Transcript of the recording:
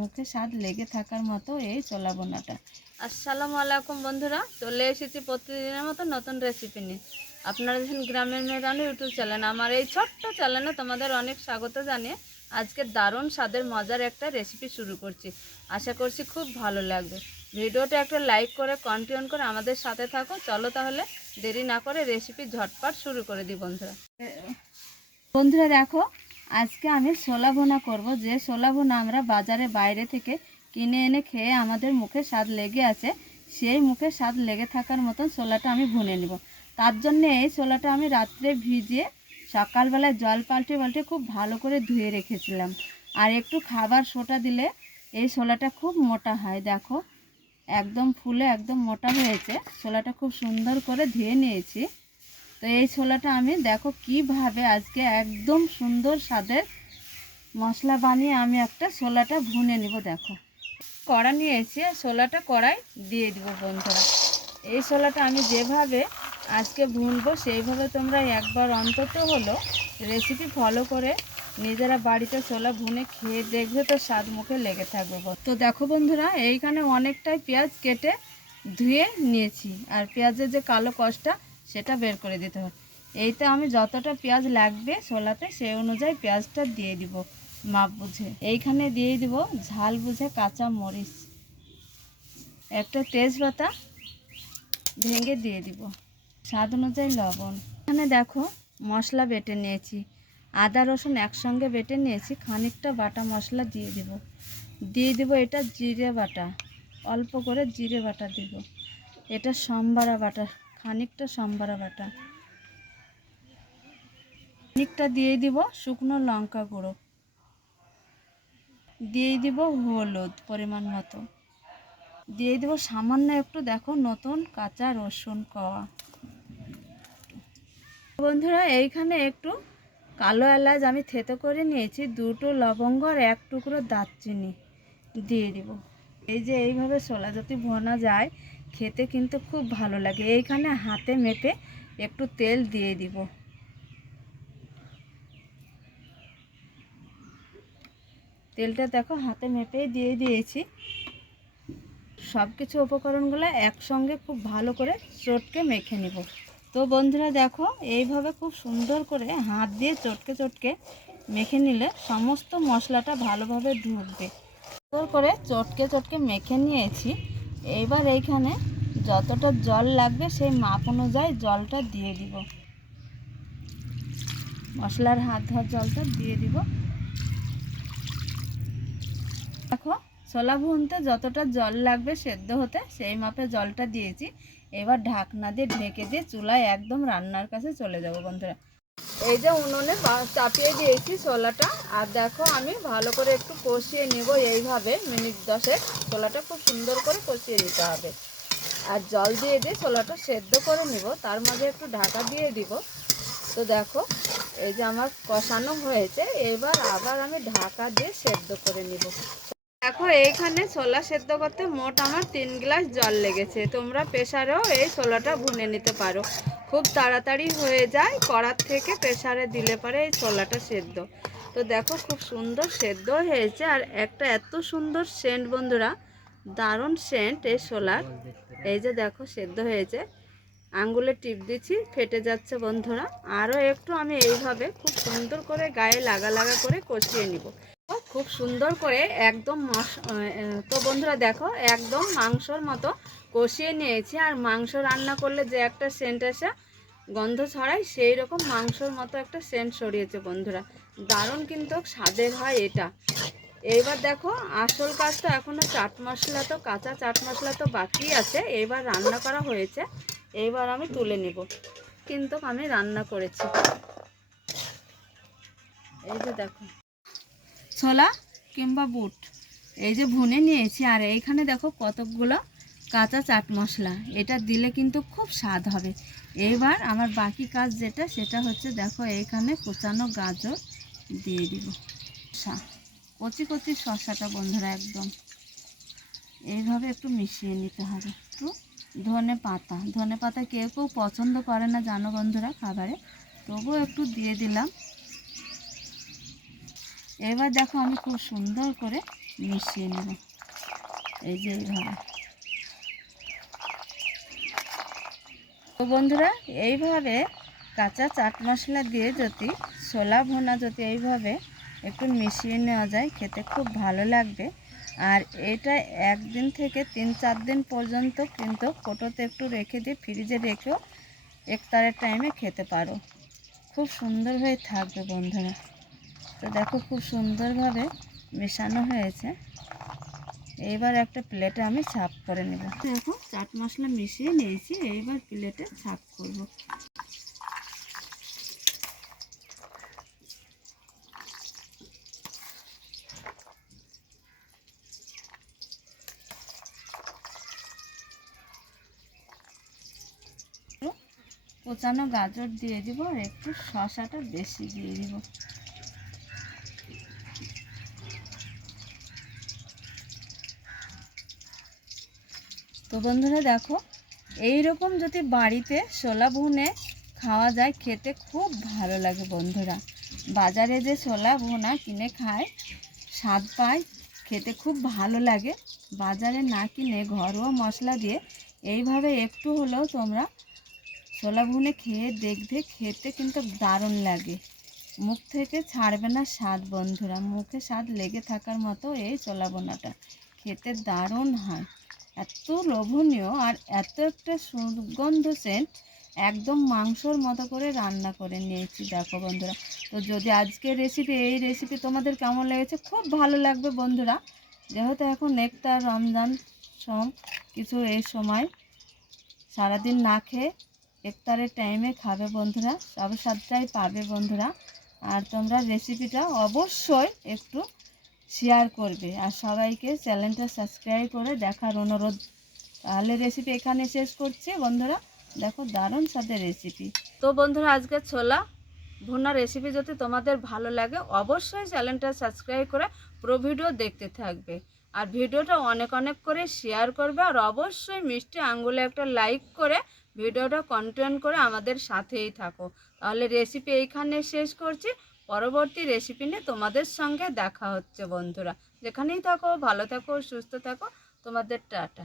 মুখে স্বাদ লেগে থাকার মতো এই ছোলা বোনাটা। আসসালামু আলাইকুম বন্ধুরা চলে এসেছি প্রতিদিনের মতো নতুন রেসিপি নিয়ে। আপনারা দেখেন গ্রামের মেয়েরানো ইউটিউব চ্যানেল আমার এই ছোট্ট চ্যানেলে তোমাদের অনেক স্বাগত জানিয়ে আজকে দারুণ স্বাদের মজার একটা রেসিপি শুরু করছি। আশা করছি খুব ভালো লাগবে। ভিডিওটা একটা লাইক করে কন্টিনিউ করে আমাদের সাথে থাকো। চলো তাহলে দেরি না করে রেসিপি ঝটপট শুরু করে দিই বন্ধুরা। বন্ধুরা দেখো আজকে আমি ছোলা ভোনা করব। যে ছোলা ভোনা আমরা বাজারে বাইরে থেকে কিনে এনে খেয়ে আমাদের মুখে স্বাদ লেগে আছে, সেই মুখে স্বাদ লেগে থাকার মতন ছোলাটা আমি ভুনে নিব। তার জন্য এই ছোলাটা আমি রাত্রে ভিজিয়ে সকালবেলায় জল পাল্টে পাল্টে খুব ভালো করে ধুয়ে রেখেছিলাম। আর একটু খাবার সোটা দিলে এই ছোলাটা খুব মোটা হয়। দেখো, একদম ফুলে একদম মোটা হয়েছে। ছোলাটা খুব সুন্দর করে ধুয়ে নিয়েছি। তো এই ছোলাটা আমি, দেখো কীভাবে আজকে একদম সুন্দর স্বাদের মশলা বানিয়ে আমি একটা ছোলাটা ভুনে নিব, দেখো। কড়া নিয়ে এসে ছোলাটা কড়াই দিয়ে দিব বন্ধুরা। এই ছোলাটা আমি যেভাবে আজকে ভুনবো, সেইভাবে তোমরা একবার অন্তত হলো রেসিপি ফলো করে নিজেরা বাড়িতে ছোলা ভুনে খেয়ে দেখবে তো স্বাদ মুখে লেগে থাকবে তো দেখো বন্ধুরা, এইখানে অনেকটাই পেঁয়াজ কেটে ধুয়ে নিয়েছি। আর পেঁয়াজের যে কালো কষটা সেটা বের করে দিতে হবে। এইতে আমি যতটা পেঁয়াজ লাগবে ছোলাতে, সেই অনুযায়ী পেঁয়াজটা দিয়ে দিব মাপ বুঝে। এইখানে দিয়ে দিব ঝাল বুঝে কাঁচা মরিচ। একটা তেজপাতা ভেঙে দিয়ে দিব। স্বাদ অনুযায়ী লবণ। এখানে দেখো মশলা বেটে নিয়েছি। আদা, রসুন একসঙ্গে বেটে নিয়েছি। খানিকটা বাটা মশলা দিয়ে দিব। দিয়ে দিব এটা জিরে বাটা। অল্প করে জিরে বাটা দিব। এটা সম্বারা বাটা। খানিকটা সম্বারা বাটা। খানিকটা দিয়ে দিব শুকনো লঙ্কা গুঁড়ো। দিয়ে দিব হলুদ পরিমাণ মতো। দিয়ে দিব সামান্য একটু, দেখো নতুন কাঁচা রসুন কওয়া বন্ধুরা, এইখানে একটু কালো এলাচ আমি থেতো করে নিয়েছি, দুটো লবঙ্গ আর এক টুকরো দারচিনি। দিয়ে দিব। এই যে এইভাবে ছোলা যদি ভোনা যায়, খেতে কিন্তু খুব ভালো লাগে। এইখানে হাতে মেপে একটু তেল দিয়ে দিব। তেলটা দেখো হাতে মেপেই দিয়ে দিয়েছি। সব কিছু উপকরণগুলো একসঙ্গে খুব ভালো করে চটকে মেখে নেব। তো বন্ধুরা দেখো, এইভাবে খুব সুন্দর করে হাত দিয়ে চটকে চটকে মেখে নিলে সমস্ত মশলাটা ভালোভাবে ঢুকবে। সুন্দর করে চটকে চটকে মেখে নিয়েছি। এইবার এইখানে যতটা জল লাগবে সেই মাপ অনুযায়ী জলটা দিয়ে দিব। মশলার হাত ধোয়ার জলটা দিয়ে দিব। দেখো, ছোলা ভুনতে যতটা জল লাগবে সেদ্ধ হতে সেই মাপে জলটা দিয়েছি। এবার ঢাকনা দিয়ে ঢেকে দিয়ে চুলায় একদম রান্নার কাছে চলে যাব বন্ধুরা। এই যে উনুনে চাপিয়ে দিয়েছি ছোলাটা। আর দেখো আমি ভালো করে একটু কষিয়ে নেব এইভাবে, মিনিট দশেক। ছোলাটা খুব সুন্দর করে কষিয়ে নিতে হবে। আর জল দিয়ে দিয়ে ছোলাটা সেদ্ধ করে নিব, তার মাঝে একটু ঢাকা দিয়ে দিব। তো দেখো, এই যে আমার কষানো হয়েছে। এবার আবার আমি ঢাকা দিয়ে সেদ্ধ করে নিব। দেখো, এইখানে ছোলা সেদ্ধ করতে মোট আমার তিন গ্লাস জল লেগেছে। তোমরা প্রেসারেও এই ছোলাটা ভুনে নিতে পারো। খুব তাড়াতাড়ি হয়ে যায়, কড়ার থেকে প্রেসারে দিলে পরে এই ছোলাটা সেদ্ধ। তো দেখো, খুব সুন্দর সেদ্ধ হয়েছে। আর একটা এত সুন্দর সেন্ট বন্ধুরা, দারুণ সেন্ট এই ছোলার। এই যে দেখো, সেদ্ধ হয়েছে। আঙ্গুলে টিপ দিচ্ছি, ফেটে যাচ্ছে বন্ধুরা। আরও একটু আমি এইভাবে খুব সুন্দর করে গায়ে লাগা লাগা করে কষিয়ে নিব। খুব সুন্দর করে একদম তো বন্ধুরা দেখো, একদম মাংসর মতো কষিয়ে নিয়েছি। আর মাংস রান্না করলে যে একটা সেন্ট আসে গন্ধ ছড়ায়, সেই রকম মাংসর মতো একটা সেন্ট সরিয়েছে বন্ধুরা। দারুণ কিন্তু স্বাদের হয় এটা। এইবার দেখো, আসল কাজ তো এখনও চাট মশলা তো, কাঁচা চাট মশলা তো বাকি আছে। এইবার রান্না করা হয়েছে। এইবার আমি তুলে নেব। কিন্তু আমি রান্না করেছি। এই যে দেখো। ছোলা কিংবা বুট। এই যে ভুনে নিয়েছি, আর এইখানে দেখো কতকগুলো কাঁচা চাট মশলা। এটা দিলে কিন্তু খুব স্বাদ হবে। এবার আমার বাকি কাজ যেটা, সেটা হচ্ছে দেখো এইখানে কোচানো গাজর দিয়ে দিব। কচি কচি শসাটা বন্ধুরা একদম। এইভাবে একটু মিশিয়ে নিতে হবে। একটু ধনে পাতা ধনে পাতা কেউ কেউ পছন্দ করে না, জানো বন্ধুরা খাবারে। তবুও একটু দিয়ে দিলাম। এবার দেখো আমি খুব সুন্দর করে মিশিয়ে নেব। এই যে এইভাবে। তো বন্ধুরা, এইভাবে কাঁচা চাট মশলা দিয়ে যদি, ছোলা ভোনা যদি এইভাবে একটু মিশিয়ে নেওয়া যায়, খেতে খুব ভালো লাগবে। আর এটা একদিন থেকে তিন চার দিন পর্যন্ত কিন্তু কোটোতে একটু রেখে দিয়ে ফ্রিজে রেখেও ইফতারের টাইমে খেতে পারো। খুব সুন্দর হয়ে থাকবে বন্ধুরা। তো দেখো খুব সুন্দরভাবে মেশানো হয়েছে। এইবার একটা প্লেটে আমি ছাপ করে নেব। দেখো, চাট মশলা মিশিয়ে নিয়েছি, এইবার প্লেটে ছাপ করব। কোচানো গাজর দিয়ে দিব আর একটু শশাটা বেশি দিয়ে দিব। তো বন্ধুরা দেখো এই রকম যদি বাড়িতে ছোলা ভুনে খাওয়া যায়, খেতে খুব ভালো লাগে বন্ধুরা। বাজারে যে ছোলা ভুনা কিনে খায়, স্বাদ পায়, খেতে খুব ভালো লাগে। বাজারে না কিনে ঘরোয়া মশলা দিয়ে এইভাবে একটু হলেও তোমরা ছোলা ভুনে খেয়ে দেখবে, খেতে কিন্তু দারুণ লাগে। মুখ থেকে ছাড়বে না স্বাদ বন্ধুরা, মুখে স্বাদ লেগে থাকার মতো এই ছোলা বোনাটা খেতে দারুণ হয়। এত লোভনীয় আর এত একটা সুগন্ধ সেন্ট একদম মাংসর মতো করে রান্না করে নিয়েছি, দেখো বন্ধুরা। তো যদি আজকের রেসিপি এই রেসিপি তোমাদের কেমন লেগেছে, খুব ভালো লাগবে বন্ধুরা। যেহেতু এখন নেকটার রমজান সম কিছু এই সময় সারাদিন না খেয়ে ইফতারের টাইমে খাবে বন্ধুরা, সব স্বাদটাই পাবে বন্ধুরা। আর তোমরা রেসিপিটা অবশ্যই একটু শেয়ার করবে। আর সবাইকে চ্যানেলটা সাবস্ক্রাইব করে দেখার অনুরোধ। তাহলে রেসিপি এখানে শেষ করছি। বন্ধুরা, দেখো দারুণ সাথে রেসিপি তো বন্ধুরা, আজকে ছোলা ভুনা রেসিপি যদি তোমাদের ভালো লাগে, অবশ্যই চ্যানেলটা সাবস্ক্রাইব করে পুরো ভিডিও দেখতে থাকবে। আর ভিডিওটা অনেক অনেক করে শেয়ার করবে। আর অবশ্যই মিষ্টি আঙ্গুলে একটা লাইক করে ভিডিওটা কন্টেন্ট করে আমাদের সাথেই থাকো। তাহলে রেসিপি এইখানে শেষ করছি। পরবর্তী রেসিপি নিয়ে তোমাদের সঙ্গে দেখা হচ্ছে, বন্ধুরা। যেখানেই থাকো, ভালো থাকো, সুস্থ থাকো। তোমাদের টাটা।